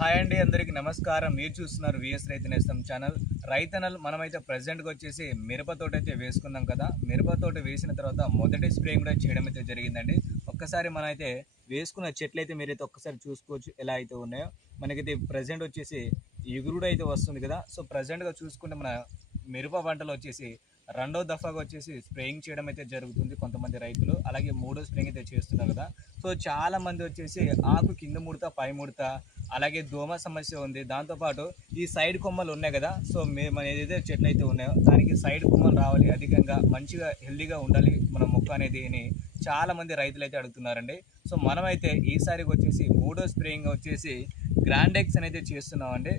Hi అండి అందరికీ నమస్కారం. మీరు చూస్తున్నారు విఎస్ రైతు నేస్తం ఛానల్. రైతనల్ మనమైతే ప్రజెంట్గా వచ్చేసి మిరప తోట అయితే వేసుకున్నాం కదా. మిరప తోట వేసిన తర్వాత మొదటి స్ప్రే కూడా చేయడం అయితే జరిగిందండి. ఒక్కసారి మనమైతే వేసుకున్న చెట్లు అయితే మీరైతే ఒక్కసారి చూసుకోవచ్చు ఎలా అయితే ఉన్నాయో. మనకైతే ప్రజెంట్ వచ్చేసి ఎగురుడు అయితే వస్తుంది కదా. సో ప్రజెంట్గా చూసుకుంటే మన మిరప పంటలు వచ్చేసి రెండో దఫాగా వచ్చేసి స్ప్రేయింగ్ చేయడం అయితే జరుగుతుంది కొంతమంది రైతులు. అలాగే మూడో స్ప్రేయింగ్ అయితే చేస్తున్నారు కదా. సో చాలా మంది వచ్చేసి ఆకు కింద ముడత పై ముడత అలాగే దోమ సమస్య ఉంది. దాంతోపాటు ఈ సైడ్ కొమ్మలు ఉన్నాయి కదా సో మే మన ఏదైతే చెట్లు అయితే ఉన్నాయో దానికి సైడ్ కొమ్మలు రావాలి. అధికంగా మంచిగా హెల్దీగా ఉండాలి మన మొక్క అనేది అని చాలా రైతులు అయితే అడుగుతున్నారండి. సో మనమైతే ఈసారికి వచ్చేసి మూడో స్ప్రేయింగ్ వచ్చేసి గ్రాండెక్స్ అనేది చేస్తున్నామండి.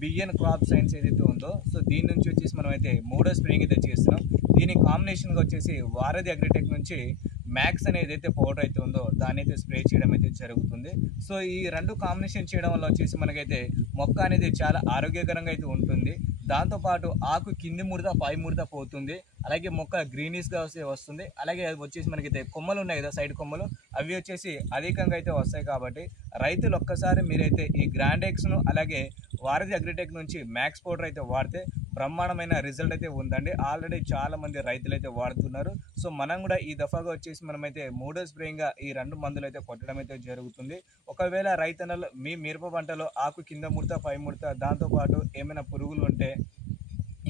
బియ్యన్ క్రాప్ సైన్స్ ఏదైతే ఉందో సో దీని నుంచి వచ్చేసి మనమైతే మూడో స్ప్రేయింగ్ అయితే చేస్తున్నాం. దీని కాంబినేషన్గా వచ్చేసి వారధి అగ్రిటెక్ నుంచి మ్యాక్స్ అనేది అయితే పౌడర్ అయితే ఉందో దాన్ని అయితే స్ప్రే చేయడం అయితే జరుగుతుంది. సో ఈ రెండు కాంబినేషన్ చేయడం వల్ల వచ్చేసి మనకైతే మొక్క అనేది చాలా ఆరోగ్యకరంగా అయితే ఉంటుంది. దాంతోపాటు ఆకు కింది ముడత పై ముడత పోతుంది. అలాగే మొక్క గ్రీనిష్గా వస్తే వస్తుంది. అలాగే అది వచ్చేసి మనకైతే కొమ్మలు ఉన్నాయి కదా సైడ్ కొమ్మలు. అవి వచ్చేసి అధికంగా అయితే వస్తాయి కాబట్టి రైతులు ఒక్కసారి మీరైతే ఈ గ్రాండెక్స్ను అలాగే వారధి అగ్రిటెక్ నుంచి మ్యాక్స్ పౌడర్ అయితే వాడితే బ్రహ్మాండమైన రిజల్ట్ అయితే ఉందండి. ఆల్రెడీ చాలా మంది రైతులు అయితే వాడుతున్నారు. సో మనం కూడా ఈ దఫాగా వచ్చేసి మనమైతే మూడో స్ప్రేయింగ్గా ఈ రెండు మందులు అయితే కొట్టడం అయితే జరుగుతుంది. ఒకవేళ రైతన్నలు మీ మిరప పంటలో ఆకు కింద ముడత పై ముడత దాంతోపాటు ఏమైనా పురుగులు ఉంటే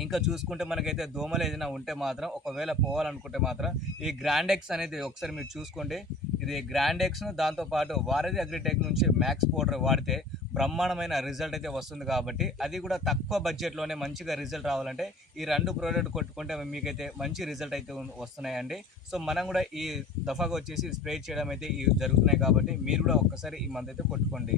ఇంకా చూసుకుంటే మనకైతే దోమలు ఏదైనా ఉంటే మాత్రం ఒకవేళ పోవాలనుకుంటే మాత్రం ఈ గ్రాండెక్స్ అనేది ఒకసారి మీరు చూసుకోండి. ఇది గ్రాండెక్స్ను దాంతోపాటు వారధి అగ్రిటెక్ నుంచి మ్యాక్స్ పౌడర్ వాడితే బ్రహ్మాండమైన రిజల్ట్ అయితే వస్తుంది కాబట్టి అది కూడా తక్కువ బడ్జెట్లోనే మంచిగా రిజల్ట్ రావాలంటే ఈ రెండు ప్రోడక్ట్ కొట్టుకుంటే మీకైతే మంచి రిజల్ట్ అయితే వస్తున్నాయండి. సో మనం కూడా ఈ దఫాగా వచ్చేసి స్ప్రే చేయడం అయితే ఇవి జరుగుతున్నాయి కాబట్టి మీరు కూడా ఒక్కసారి ఈ మందు అయితే కొట్టుకోండి.